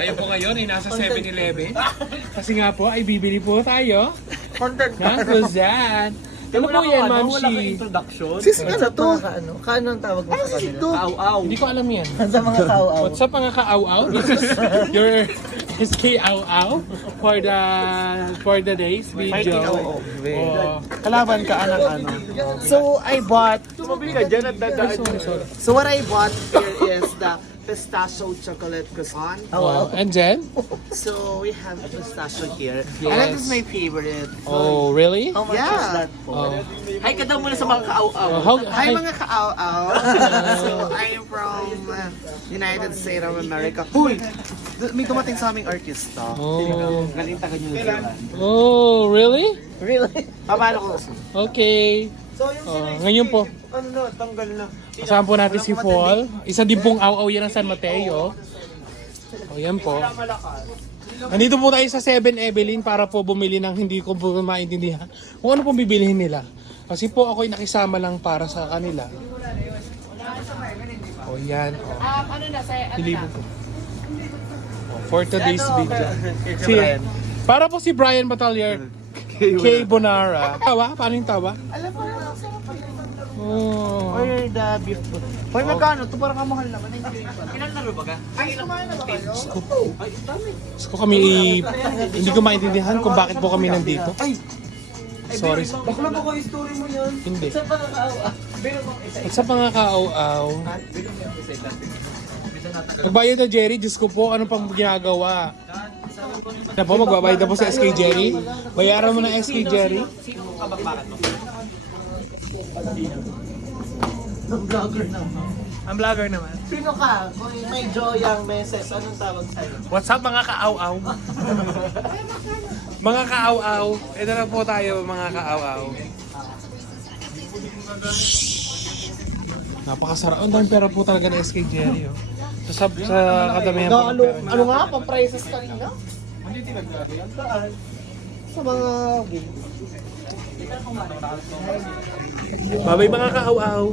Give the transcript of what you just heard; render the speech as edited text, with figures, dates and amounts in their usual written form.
Tayo po ngayon ay nasa 7-Eleven. Kasi nga po ay bibili po tayo Content ng Cruzan. Ano po yan, Ma'am Wala kang Shi? introduction. Sis, ano to? Kaano ang tawag mo sa kanila? Aw-aw. Hindi ko alam yan. Sa mga kauaw. What's up mga ka-aw-aw? This is your SK Aw-aw for the day's video. Oh. Kalaban ka, ano. So, I bought, Tumabili ka dyan at dadaan. so what I bought Here is the pistachio chocolate croissant. Oh, and then? So we have a pistachio here. Yes. And this is my favorite. Oh, really? how much Yeah. is that Oh. for? Hi ka daw muna sa mga kaaw-aw. Hi mga ka-aw-aw. So I'm from United States of America. Huy! May dumating sa aming artista. Oh. Galing taga New Zealand. Oh, really? Really? Paano ko? Okay. Ngayon po, Ano na, tanggal na. kasama po natin si Paul. Isa din pong aw-aw yan ng San Mateo. O yan po. Nandito po tayo sa 7-Evelyn para po bumili ng hindi ko po maintindihan kung ano pong bibilihin nila. Kasi po ako'y nakisama lang para sa kanila. O yan. O. Pili mo po. O, for today's video. Si, para po si Brian Batalyer. Kay Bonara. Tawa? Paano yung tawa? Alam mo, Oh. or the beef. Hoy, magkano? Ito parang kamahal naman. Ilan laro ba ka? Gusto ko kami hindi ko maintindihan kung bakit po kami nandito. Ay! Sorry. Bakla ba ko yung story mo yan? Hindi. Sa mga kauaw. At sa mga ka-aw-aw, magbayad na Jerry, Diyos ko po, ano pang ginagawa? Na po, magbabayad na po sa SK Jerry. Bayaran mo na SK Jerry. Sino ka ba? Bakit mo? Ang vlogger naman. Ang vlogger naman. Sino ka? Kung may joyang meses, anong tawag sa'yo? What's up mga ka-aw-aw? Mga ka-aw-aw, ito na po tayo mga ka-aw-aw. Napakasarap. Ang daming pera po talaga ng SK Jerry. Oh. Sa kadamihan po ng pera. Ano nga, pa-prices kanina? Sa mga Babay mga ka-aw-aw.